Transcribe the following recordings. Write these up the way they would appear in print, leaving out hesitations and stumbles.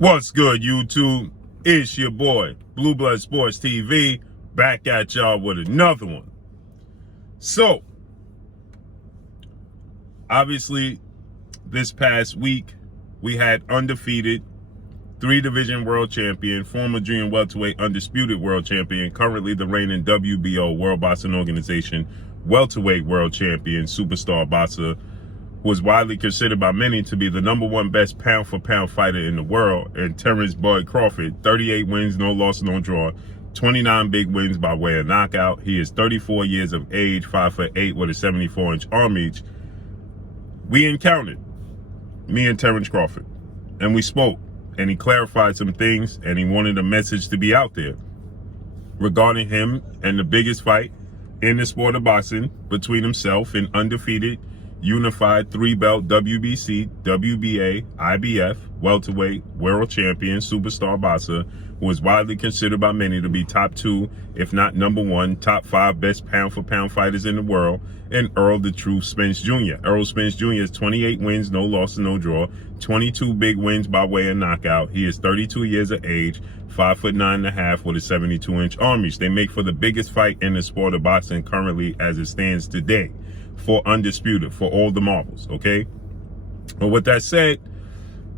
What's good, YouTube? It's your boy, Blue Blood Sports TV, back at y'all with another one. So, obviously, this past week, we had undefeated 3-division world champion, former junior welterweight undisputed world champion, currently the reigning WBO, World Boxing Organization, welterweight world champion, superstar boxer, who is widely considered by many to be the #1 best pound-for-pound fighter in the world, and Terence Boy Crawford, 38 wins, no loss, no draw, 29 big wins by way of knockout. He is 34 years of age, 5'8", with a 74-inch arm reach. We encountered, me and Terence Crawford, and we spoke, and he clarified some things, and he wanted a message to be out there regarding him and the biggest fight in the sport of boxing between himself and undefeated unified 3-belt WBC, WBA, IBF, welterweight, world champion, superstar boxer, who is widely considered by many to be top 2, if not #1, top 5 best pound-for-pound fighters in the world, and Errol the Truth Spence Jr. Errol Spence Jr. has 28 wins, no loss, no draw, 22 big wins by way of knockout. He is 32 years of age, 5'9.5" with a 72-inch arm reach. They make for the biggest fight in the sport of boxing currently as it stands today, for undisputed, for all the marbles, okay? But with that said,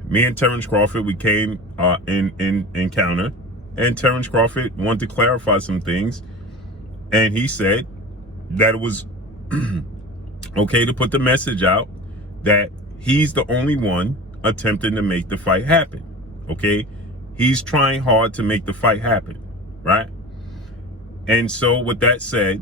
me and Terence Crawford, we came in encounter, and Terence Crawford wanted to clarify some things, and he said that it was okay to put the message out that he's the only one attempting to make the fight happen, okay? He's trying hard to make the fight happen, right? And so with that said,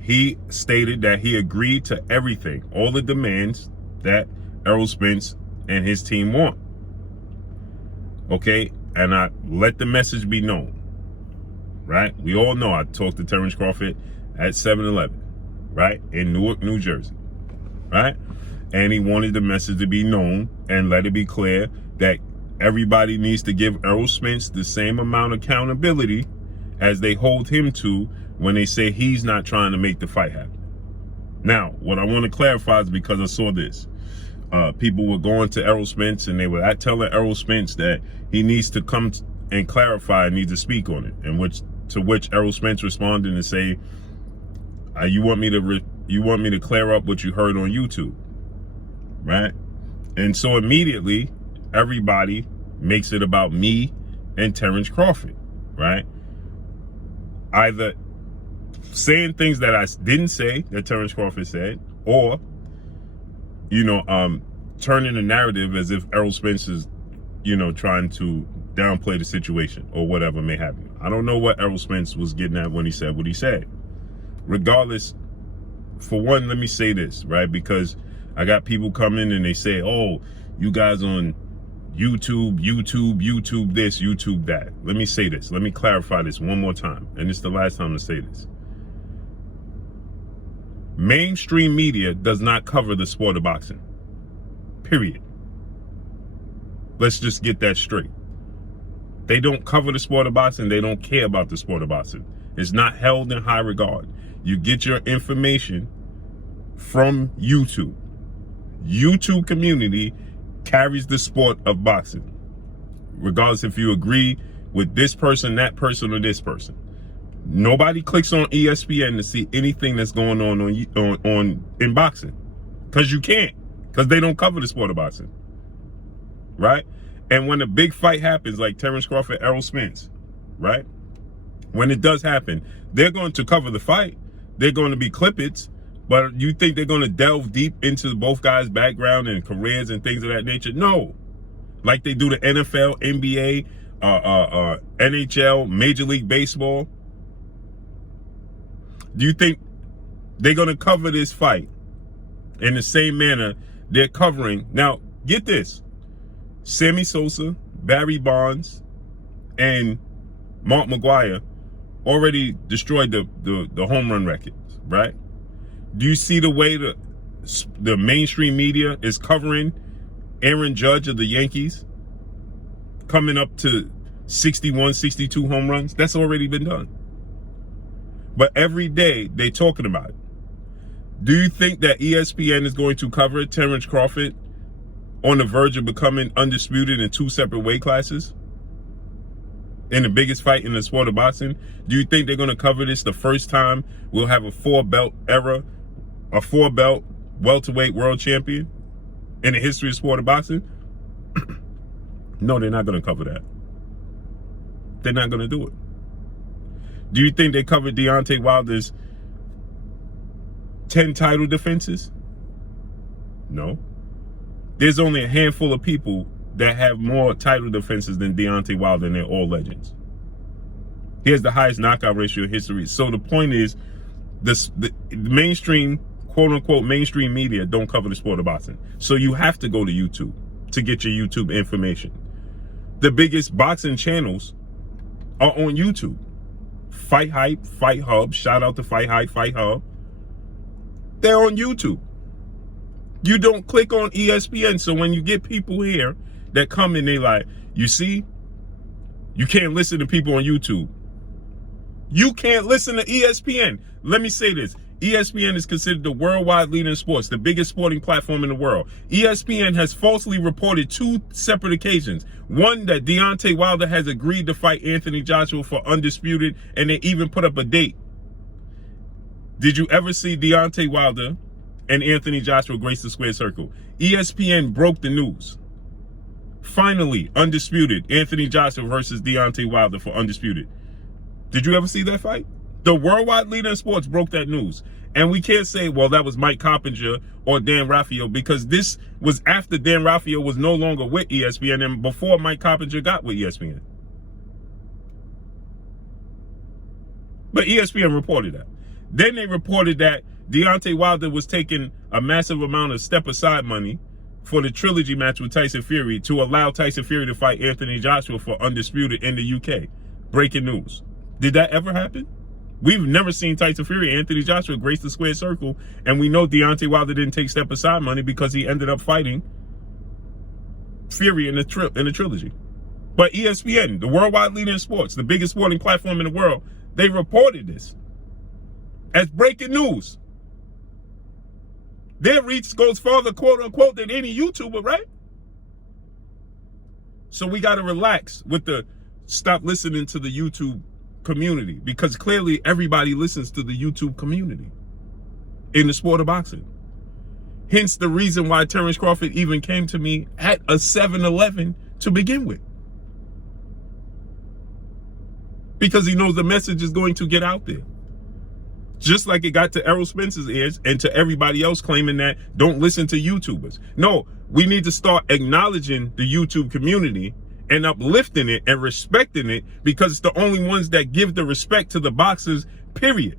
he stated that he agreed to everything, all the demands that Errol Spence and his team want. Okay, and I let the message be known, right? We all know I talked to Terence Crawford at 7-Eleven, right? In Newark, New Jersey, right? And he wanted the message to be known and let it be clear that everybody needs to give Errol Spence the same amount of accountability as they hold him to when they say he's not trying to make the fight happen. Now, what I want to clarify is because I saw this. People were going to Errol Spence and they were telling Errol Spence that he needs to come and clarify and needs to speak on it. And to which Errol Spence responded and say, "You want me to clear up what you heard on YouTube, right?" And so immediately, everybody makes it about me and Terence Crawford, right? Either saying things that I didn't say that Terence Crawford said, or, turning the narrative as if Errol Spence is, trying to downplay the situation or whatever may happen. I don't know what Errol Spence was getting at when he said what he said. Regardless, for one, let me say this, right? Because I got people coming and they say, "Oh, you guys on YouTube this, YouTube that." Let me say this. Let me clarify this one more time. And it's the last time to say this. Mainstream media does not cover the sport of boxing. Period. Let's just get that straight. They don't cover the sport of boxing. They don't care about the sport of boxing. It's not held in high regard. You get your information from YouTube. YouTube community carries the sport of boxing, regardless if you agree with this person, that person, or this person. Nobody clicks on ESPN to see anything that's going on in boxing, because you can't, because they don't cover the sport of boxing, right? And when a big fight happens, like Terence Crawford, Errol Spence, right? When it does happen, they're going to cover the fight. They're going to be clippets. But you think they're going to delve deep into both guys' background and careers and things of that nature? No. Like they do the NFL, NBA, NHL, Major League Baseball. Do you think they're going to cover this fight in the same manner they're covering? Now, get this. Sammy Sosa, Barry Bonds, and Mark McGwire already destroyed the home run records, right? Do you see the way the mainstream media is covering Aaron Judge of the Yankees coming up to 61, 62 home runs? That's already been done. But every day they're talking about it. Do you think that ESPN is going to cover Terence Crawford on the verge of becoming undisputed in 2 separate weight classes in the biggest fight in the sport of boxing? Do you think they're going to cover this the first time we'll have a 4-belt era, a 4-belt welterweight world champion in the history of sport of boxing? No, they're not going to cover that. They're not going to do it. Do you think they covered Deontay Wilder's 10 title defenses? No. There's only a handful of people that have more title defenses than Deontay Wilder, and they're all legends. He has the highest knockout ratio in history. So the point is, the mainstream, quote unquote, mainstream media don't cover the sport of boxing. So you have to go to YouTube to get your YouTube information. The biggest boxing channels are on YouTube. Fight Hype, Fight Hub, shout out to Fight Hype, Fight Hub. They're on YouTube. You don't click on ESPN. So when you get people here that come and they like, you see, you can't listen to people on YouTube. You can't listen to ESPN. Let me say this. ESPN is considered the worldwide leader in sports, the biggest sporting platform in the world. ESPN has falsely reported 2 separate occasions. One, that Deontay Wilder has agreed to fight Anthony Joshua for undisputed, and they even put up a date. Did you ever see Deontay Wilder and Anthony Joshua grace the square circle? ESPN broke the news. Finally, undisputed, Anthony Joshua versus Deontay Wilder for undisputed. Did you ever see that fight? The worldwide leader in sports broke that news. And we can't say, well, that was Mike Coppinger or Dan Rafael, because this was after Dan Rafael was no longer with ESPN and before Mike Coppinger got with ESPN. But ESPN reported that. Then they reported that Deontay Wilder was taking a massive amount of step-aside money for the trilogy match with Tyson Fury to allow Tyson Fury to fight Anthony Joshua for undisputed in the UK. Breaking news. Did that ever happen? We've never seen Tyson Fury, Anthony Joshua grace the square circle, and we know Deontay Wilder didn't take step-aside money because he ended up fighting Fury in the trilogy. But ESPN, the worldwide leader in sports, the biggest sporting platform in the world, they reported this as breaking news. Their reach goes farther, quote unquote, than any YouTuber, right? So we got to relax with the stop listening to the YouTube community, because clearly everybody listens to the YouTube community in the sport of boxing. Hence the reason why Terence Crawford even came to me at a 7-Eleven to begin with. Because he knows the message is going to get out there. Just like it got to ERROL SPENCE's ears and to everybody else claiming that don't listen to YouTubers. No, we need to start acknowledging the YouTube community and uplifting it and respecting it, because it's the only ones that give the respect to the boxers, period.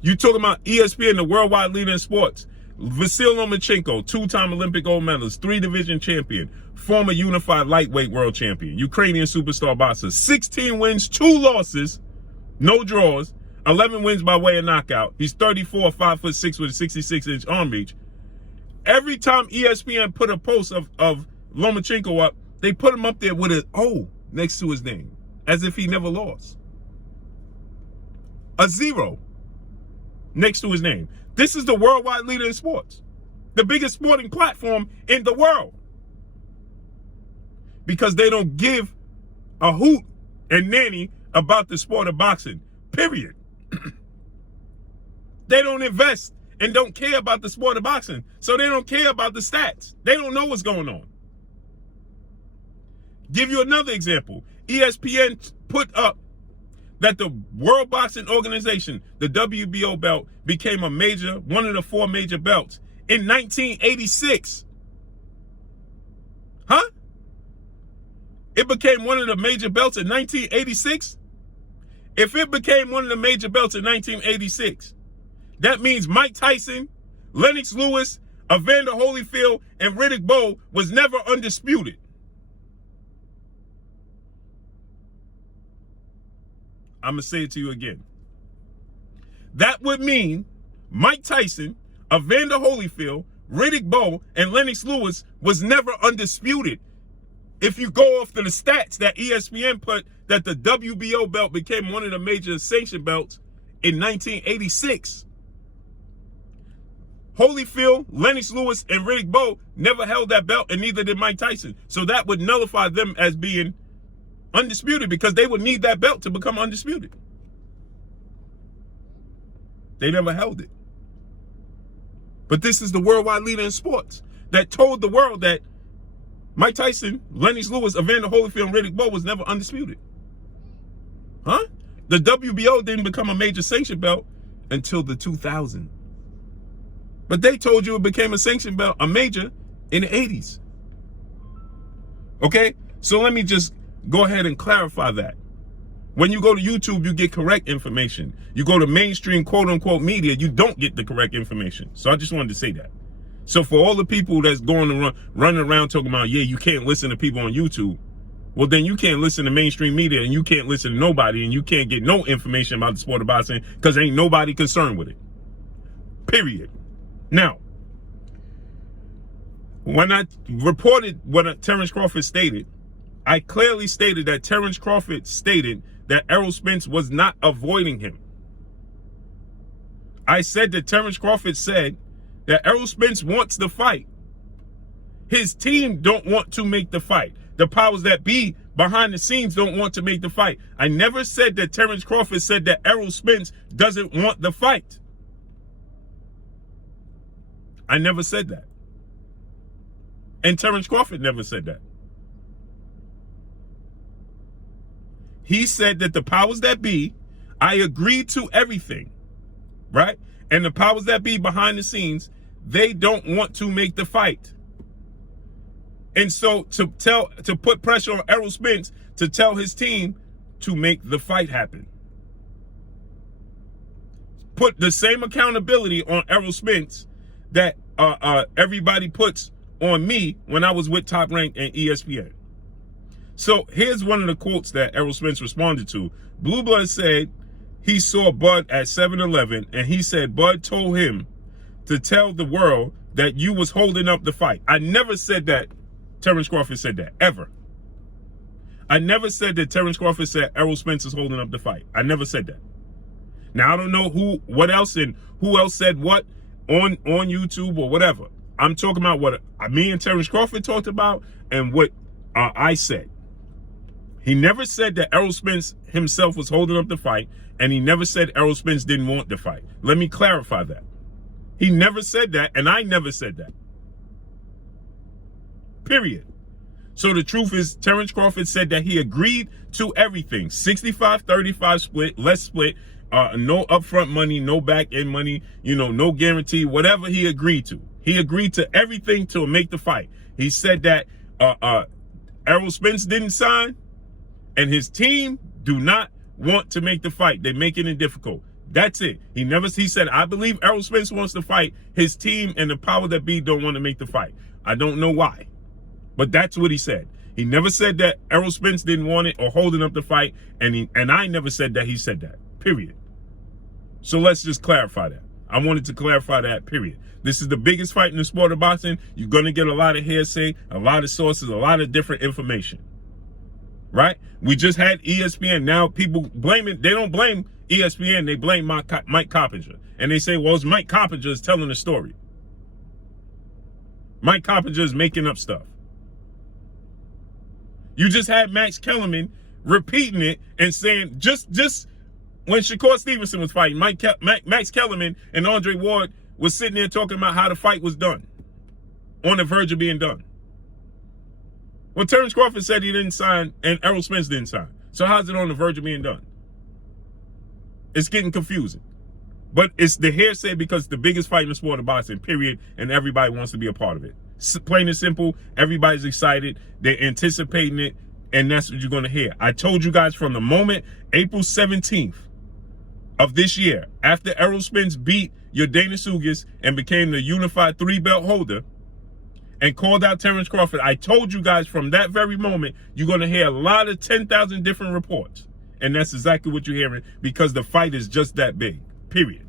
You talking about ESPN, the worldwide leader in sports. Vasyl Lomachenko, 2-time Olympic gold medalist, 3-division champion, former unified lightweight world champion, Ukrainian superstar boxer, 16 wins, 2 losses, no draws, 11 wins by way of knockout. He's 34, 5'6" with a 66-inch arm reach. Every time ESPN put a post of Lomachenko up, they put him up there with an O next to his name, as if he never lost. A 0 next to his name. This is the worldwide leader in sports, the biggest sporting platform in the world, because they don't give a hoot and nanny about the sport of boxing, period. They don't invest and don't care about the sport of boxing, so they don't care about the stats. They don't know what's going on. Give you another example. ESPN put up that the World Boxing Organization, the WBO belt, became one of the 4 major belts in 1986. Huh? It became one of the major belts in 1986? If it became one of the major belts in 1986, that means Mike Tyson, Lennox Lewis, Evander Holyfield, and Riddick Bowe was never undisputed. I'm going to say it to you again. That would mean Mike Tyson, Evander Holyfield, Riddick Bowe, and Lennox Lewis was never undisputed. If you go off to the stats that ESPN put, that the WBO belt became one of the major sanction belts in 1986. Holyfield, Lennox Lewis, and Riddick Bowe never held that belt, and neither did Mike Tyson. So that would nullify them as being undisputed, because they would need that belt to become undisputed. They never held it. But this is the worldwide leader in sports that told the world that Mike Tyson, Lennox Lewis, Evander Holyfield, and Riddick Bowe was never undisputed. Huh? The WBO didn't become a major sanction belt until the 2000s. But they told you it became a sanction belt, a major, in the 80s. Okay? So let me just go ahead and clarify that. When you go to YouTube, you get correct information. You go to mainstream quote-unquote media, you don't get the correct information. So I just wanted to say that. So for all the people that's going to running around talking about, yeah, you can't listen to people on YouTube, well, then you can't listen to mainstream media, and you can't listen to nobody, and you can't get no information about the sport of boxing because ain't nobody concerned with it. Period. Now, when I reported what Terence Crawford stated, I clearly stated that Terence Crawford stated that Errol Spence was not avoiding him. I said that Terence Crawford said that Errol Spence wants the fight. His team don't want to make the fight. The powers that be behind the scenes don't want to make the fight. I never said that Terence Crawford said that Errol Spence doesn't want the fight. I never said that. And Terence Crawford never said that. He said that the powers that be, I agreed to everything, right? And the powers that be behind the scenes, they don't want to make the fight. And so to put pressure on Errol Spence to tell his team to make the fight happen. Put the same accountability on Errol Spence that everybody puts on me when I was with Top Rank and ESPN. So here's one of the quotes that Errol Spence responded to. Blue Blood said he saw Bud at 7-Eleven, and he said Bud told him to tell the world that you was holding up the fight. I never said that Terence Crawford said that, ever. I never said that Terence Crawford said Errol Spence is holding up the fight. I never said that. Now, I don't know what else and who else said what on YouTube or whatever. I'm talking about what me and Terence Crawford talked about and what I said. He never said that Errol Spence himself was holding up the fight, and he never said Errol Spence didn't want the fight. Let me clarify that. He never said that, and I never said that. Period. So the truth is, Terence Crawford said that he agreed to everything. 65-35 split, less split, no upfront money, no back end money, no guarantee, whatever he agreed to. He agreed to everything to make the fight. He said that Errol Spence didn't sign, and his team do not want to make the fight. They're making it difficult. That's it. He said, I believe Errol Spence wants to fight. His team and the power that be don't want to make the fight. I don't know why, but that's what he said. He never said that Errol Spence didn't want it or holding up the fight, and I never said that he said that, period. So let's just clarify that. I wanted to clarify that, period. This is the biggest fight in the sport of boxing. You're going to get a lot of hearsay, a lot of sources, a lot of different information. Right? We just had ESPN. Now people blame it. They don't blame ESPN. They blame Mike Coppinger. And they say, well, it's Mike Coppinger is telling the story. Mike Coppinger is making up stuff. You just had Max Kellerman repeating it and saying, just when Shakur Stevenson was fighting, Max Kellerman and Andre Ward was sitting there talking about how the fight was done, on the verge of being done. Well, Terence Crawford said he didn't sign, and Errol Spence didn't sign. So how's it on the verge of being done? It's getting confusing. But it's the hearsay because it's the biggest fight in the sport of boxing, period, and everybody wants to be a part of it. Plain and simple, everybody's excited. They're anticipating it, and that's what you're going to hear. I told you guys from the moment, April 17th of this year, after Errol Spence beat Yordenis Ugas and became the unified 3-belt holder, and called out Terence Crawford, I told you guys from that very moment, you're going to hear a lot of 10,000 different reports. And that's exactly what you're hearing because the fight is just that big, period.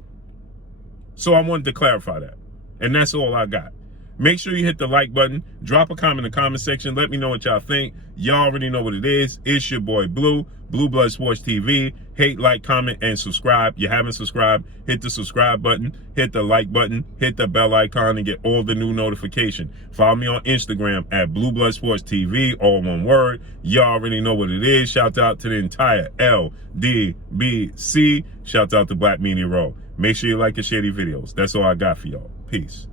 So I wanted to clarify that. And that's all I got. Make sure you hit the like button. Drop a comment in the comment section. Let me know what y'all think. Y'all already know what it is. It's your boy Blue, Blue Blood Sports TV. Hate, like, comment, and subscribe. You haven't subscribed, hit the subscribe button, hit the like button, hit the bell icon, and get all the new notifications. Follow me on Instagram at Blue Blood Sports TV, all one word. Y'all already know what it is. Shout out to the entire LDBC. Shout out to Black Media Row. Make sure you like and share these videos. That's all I got for y'all. Peace.